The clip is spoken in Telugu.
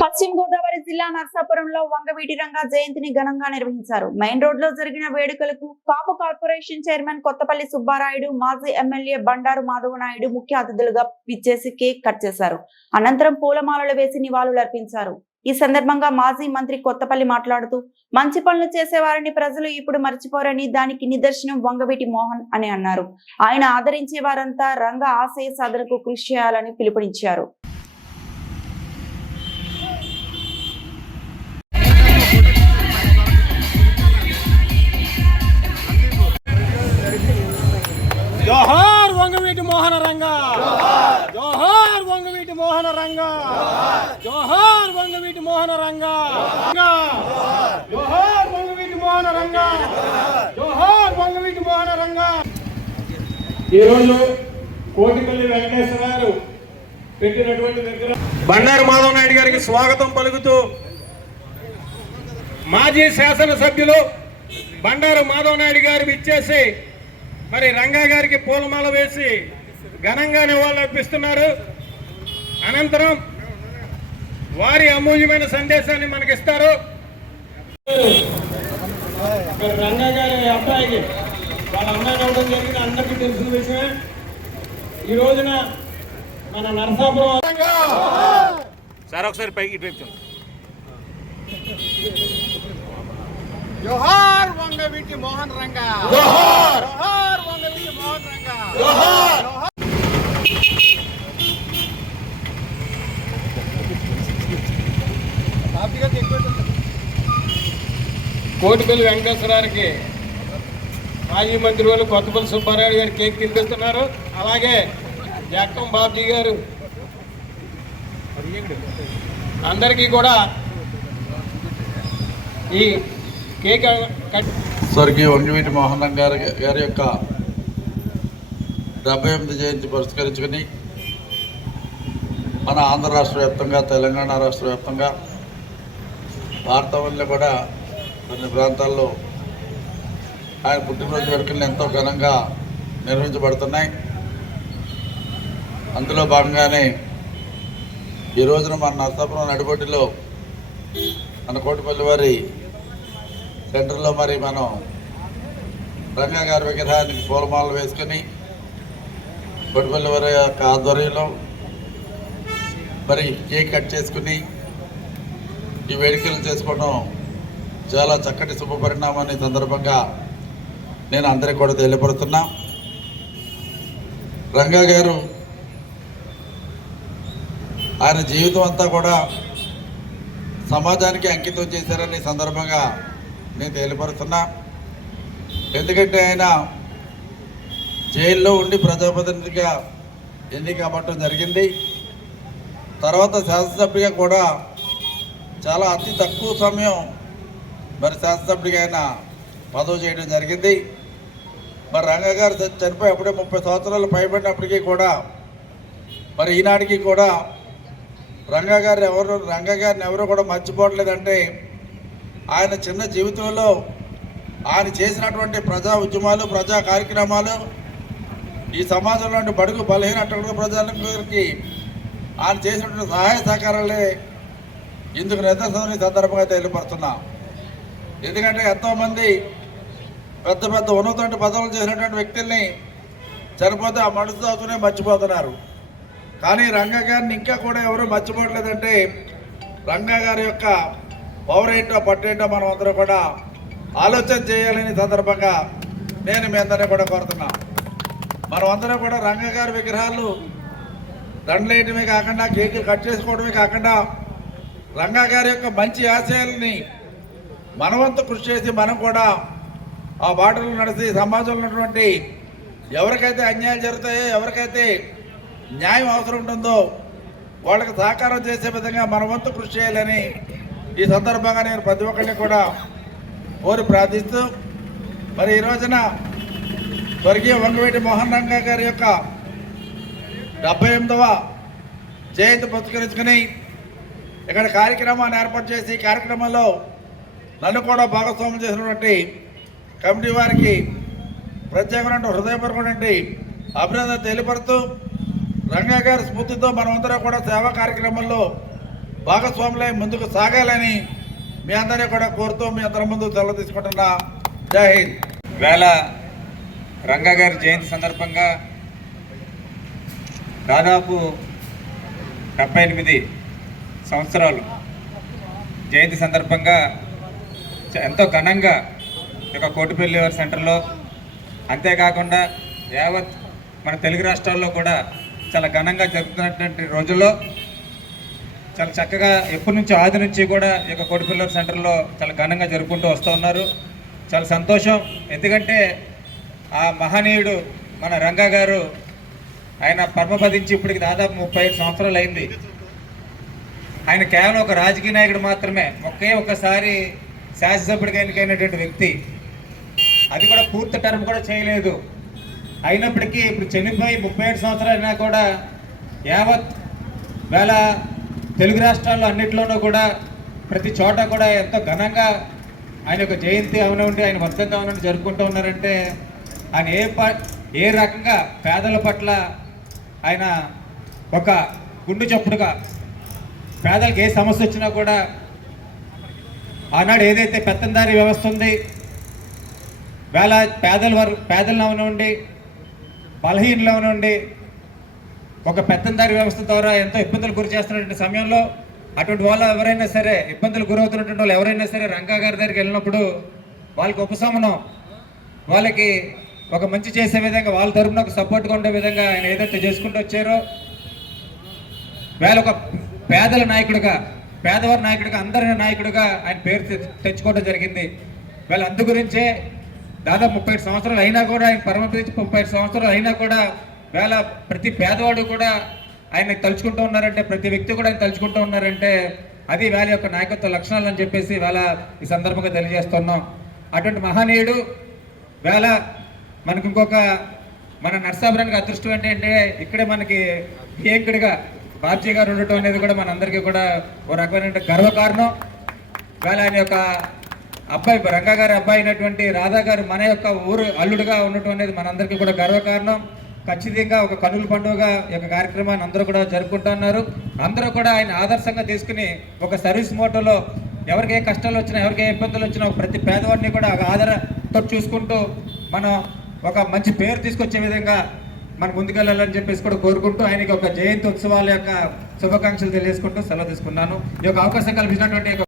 పశ్చిమ గోదావరి జిల్లా నర్సాపురంలో వంగవీటి రంగా జయంతిని ఘనంగా నిర్వహించారు. మెయిన్ రోడ్ లో జరిగిన వేడుకలకు కాపు కార్పొరేషన్ చైర్మన్ కొత్తపల్లి సుబ్బారాయుడు, మాజీ ఎమ్మెల్యే బండారు మాధవనాయుడు ముఖ్య అతిథులుగా విచ్చేసి కేక్ కట్ చేశారు. అనంతరం పూలమాలలు వేసి నివాళులర్పించారు. ఈ సందర్భంగా మాజీ మంత్రి కొత్తపల్లి మాట్లాడుతూ, మంచి పనులు చేసేవారిని ప్రజలు ఇప్పుడు మర్చిపోరని, దానికి నిదర్శనం వంగవీటి మోహన్ అని అన్నారు. ఆయన ఆదరించే వారంతా రంగా ఆశయ సాధనకు కృషి చేయాలని పిలుపునిచ్చారు. జోహార్ వంగవీటి మోహన రంగా, జోహార్ వంగవీటి మోహన రంగా, జోహార్ వంగవీటి మోహన రంగా, జోహార్ వంగవీటి మోహన రంగా, జోహార్ వంగవీటి మోహన రంగా. ఈరోజు కోటిపల్లి వెంకటేశ్వర గారు పెట్టినటువంటి దగ్గర బండారు మాధవ నాయుడు గారికి స్వాగతం పలుకుతూ మాజీ శాసనసభ్యులు బండారు మాధవ నాయుడు గారు ఇచ్చేసి మరి రంగా గారికి పూలమాల వేసి ఘనంగా నివాళులర్పిస్తున్నారు. అనంతరం వారి అమూల్యమైన సందేశాన్ని మనకిస్తారు. రంగా గారి అబ్బాయికి వాళ్ళ అమ్మాయి అవ్వడం జరిగింది, అందరికీ తెలిసిన విషయమే. ఈ రోజున మన నరసాపురం సార్ ఒకసారి పైకి ఇటు జోహార్ వంగవీటి మోహన్ రంగా, జోహార్ జోహార్ వంగవీటి మోహన్ రంగా, జోహార్. కోటిపల్లి వెంకటేశ్వరానికి మాజీ మంత్రి వాళ్ళు కొత్తపల్లి సుబ్బారాయుడు గారు కేక్ తినిపిస్తున్నారు. అలాగే జక్కం బాబ్జీ గారు అందరికీ కూడా ఈ కేక్ స్వర్గీయ వంగవీటి మోహన్ రంగా గారి యొక్క 78వ జయంతి పురస్కరించుకొని మన ఆంధ్ర రాష్ట్ర వ్యాప్తంగా, తెలంగాణ రాష్ట్ర వ్యాప్తంగా, భారతంలో కూడా కొన్ని ప్రాంతాల్లో ఆయన పుట్టినరోజు వేడుకలను ఎంతో ఘనంగా నిర్వహించబడుతున్నాయి. అందులో భాగంగానే ఈ రోజున మన నరసాపురం నడిబొడ్డులో మన కోటిపల్లి వారి సెంటర్లో మరి మనం రంగా గారి విగ్రహానికి పూలమాలలు వేసుకొని కోటిపల్లి వారి యొక్క ఆధ్వర్యంలో మరి కేక్ కట్ చేసుకుని ఈ వేడుకలు చేసుకోవడం చాలా చక్కటి శుభ పరిణామాన్ని సందర్భంగా నేను అందరికీ కూడా తెలియపడుతున్నా. రంగా గారు ఆయన జీవితం అంతా కూడా సమాజానికి అంకితం చేశారని సందర్భంగా నేను తెలియపరుస్తున్నా. ఎందుకంటే ఆయన జైల్లో ఉండి ప్రజాప్రతినిధిగా ఎన్నిక అవ్వటం జరిగింది. తర్వాత శాసనసభ్యుడిగా కూడా చాలా అతి తక్కువ సమయం మరి శాసనసభ్యుడిగా ఆయన పదవి చేయడం జరిగింది. మరి రంగా గారు చనిపోయి అప్పుడే 30 సంవత్సరాలు పైబడినప్పటికీ కూడా మరి ఈనాటికి కూడా రంగా గారిని ఎవరు కూడా మర్చిపోవట్లేదంటే ఆయన చిన్న జీవితంలో ఆయన చేసినటువంటి ప్రజా ఉద్యమాలు, ప్రజా కార్యక్రమాలు, ఈ సమాజంలోని బడుగు బలహీన అట్టడుగు ప్రజలకి ఆయన చేసినటువంటి సహాయ సహకారాలే ఇందుకు నిదర్శనం సందర్భంగా తెలియపరుస్తున్నాం. ఎందుకంటే ఎంతోమంది పెద్ద పెద్ద ఉన్నత పదవులు చేసినటువంటి వ్యక్తుల్ని చనిపోతే ఆ మనసుతోనే మర్చిపోతున్నారు. కానీ రంగా గారిని ఇంకా కూడా ఎవరు మర్చిపోవట్లేదంటే రంగా గారి యొక్క పవర్ ఏంటో పట్టేంటో మనం అందరూ కూడా ఆలోచన చేయాలని సందర్భంగా నేను మీ అందరినీ కూడా కోరుతున్నా. మనం అందరం కూడా రంగా గారి విగ్రహాలు దండలేయడమే కాకుండా, కేకులు కట్ చేసుకోవడమే కాకుండా, రంగా గారి యొక్క మంచి ఆశయాలని మనవంతు కృషి చేసి మనం కూడా ఆ బాటలు నడిచి సమాజంలో ఉన్నటువంటి ఎవరికైతే అన్యాయాలు జరుగుతాయో, ఎవరికైతే న్యాయం అవసరం ఉంటుందో వాళ్ళకి సహకారం చేసే విధంగా మనవంతు కృషి చేయాలని ఈ సందర్భంగా నేను ప్రతి ఒక్కరిని కూడా కోరి ప్రార్థిస్తూ మరి ఈ రోజున స్వర్గీయ వంగవీటి మోహన్ రంగా గారి యొక్క 78వ జయంతి పురస్కరించుకుని ఇక్కడ కార్యక్రమాన్ని ఏర్పాటు చేసి కార్యక్రమంలో నన్ను కూడా భాగస్వామ్యం చేసినటువంటి కమిటీ వారికి ప్రత్యేకమైన హృదయపూర్వకమైనటువంటి అభినందన తెలియపరుస్తూ రంగా గారి స్ఫూర్తితో మనమందరం కూడా సేవా కార్యక్రమంలో భాగస్వాములై ముందుకు సాగాలని మీ అందరినీ కూడా కోరుతూ మీ అందరి ముందు సెలవు తీసుకుంటున్నా. జై హింద్. వేళ రంగా గారి జయంతి సందర్భంగా దాదాపు 78 సంవత్సరాలు జయంతి సందర్భంగా ఎంతో ఘనంగా ఒక కోటిపల్లి వారి సెంటర్లో, అంతేకాకుండా యావత్ మన తెలుగు రాష్ట్రాల్లో కూడా చాలా ఘనంగా జరుపుతున్నటువంటి రోజుల్లో చాలా చక్కగా ఎప్పటి నుంచి ఆది నుంచి కూడా ఈ యొక్క కోటిపల్లి వారి సెంటర్లో చాలా ఘనంగా జరుపుకుంటూ వస్తూ ఉన్నారు. చాలా సంతోషం. ఎందుకంటే ఆ మహనీయుడు మన రంగా గారు ఆయన పరమపదించి ఇప్పటికి దాదాపు 35 సంవత్సరాలు అయింది. ఆయన కేవలం ఒక రాజకీయ నాయకుడు మాత్రమే, ఒక్కసారి శాసనసభ్యుడిగా ఎన్నికైనటువంటి వ్యక్తి. అది కూడా పూర్తి టర్మ్ కూడా చేయలేదు. అయినప్పటికీ ఇప్పుడు చనిపోయి 37 సంవత్సరాలు అయినా కూడా యావత్ వేళ తెలుగు రాష్ట్రాల్లో అన్నింటిలోనూ కూడా ప్రతి చోట కూడా ఎంతో ఘనంగా ఆయన యొక్క జయంతి అవనండి, ఆయన వర్ధంతి అవనండి జరుపుకుంటూ ఉన్నారంటే ఆయన ఏ రకంగా పేదల పట్ల ఆయన ఒక గుండు చప్పుడుగా పేదలకు ఏ సమస్య వచ్చినా కూడా ఆనాడు ఏదైతే పెత్తందారీ వ్యవస్థ ఉంది, వేళ పేదలను అవనండి బలహీనలు అవనండి ఒక పెత్తందారీ వ్యవస్థ ద్వారా ఎంతో ఇబ్బందులు గురి చేస్తున్నటువంటి సమయంలో అటువంటి వాళ్ళు ఎవరైనా సరే, ఇబ్బందులు గురవుతున్నటువంటి వాళ్ళు ఎవరైనా సరే రంగా గారి దగ్గరికి వెళ్ళినప్పుడు వాళ్ళకి ఉపశమనం, వాళ్ళకి ఒక మంచి చేసే విధంగా వాళ్ళ తరపున ఒక సపోర్ట్గా ఉండే విధంగా ఆయన ఏదైతే చేసుకుంటూ వచ్చారో వేళ ఒక పేదల నాయకుడిగా, పేదవారి నాయకుడిగా, అందరి నాయకుడిగా ఆయన పేరు తెచ్చుకోవడం జరిగింది. వీళ్ళ అందు గురించే దాదాపు 35 సంవత్సరాలు అయినా కూడా ఆయన పరమపదించి 35 సంవత్సరాలు అయినా కూడా వేళ ప్రతి పేదవాడు కూడా ఆయన తలుచుకుంటూ ఉన్నారంటే, ప్రతి వ్యక్తి కూడా ఆయన తలుచుకుంటూ ఉన్నారంటే అది వేళ యొక్క నాయకత్వ లక్షణాలు అని చెప్పేసి వేళ ఈ సందర్భంగా తెలియజేస్తున్నాం. అటువంటి మహనీయుడు వేళ మనకి ఇంకొక మన నర్సాపురానికి అదృష్టం ఏంటంటే ఇక్కడే మనకి ప్రియాంకుడిగా బాబ్జీ గారు ఉండటం అనేది కూడా మనందరికీ కూడా ఓ రకమైన గర్వకారణం. వేళ ఆయన యొక్క అబ్బాయి రంగా గారి అబ్బాయి అయినటువంటి రాధా గారు మన యొక్క ఊరు అల్లుడుగా ఉండటం అనేది మనందరికీ కూడా గర్వకారణం. ఖచ్చితంగా ఒక కనుల పండుగ యొక్క కార్యక్రమాన్ని అందరూ కూడా జరుపుకుంటున్నారు. అందరూ కూడా ఆయన ఆదర్శంగా తీసుకుని ఒక సర్వీస్ మోటోలో ఎవరికి ఏ కష్టాలు వచ్చినా, ఎవరికి ఏ ఇబ్బందులు వచ్చినా ప్రతి పేదవాడిని కూడా ఆధారతో చూసుకుంటూ మనం ఒక మంచి పేరు తీసుకొచ్చే విధంగా మనం ముందుకెళ్ళాలని చెప్పేసి కూడా కోరుకుంటూ ఆయనకి ఒక జయంతి ఉత్సవాల యొక్క శుభాకాంక్షలు తెలియజేసుకుంటూ సెలవు తీసుకున్నాను. ఈ యొక్క అవకాశం కల్పించినటువంటి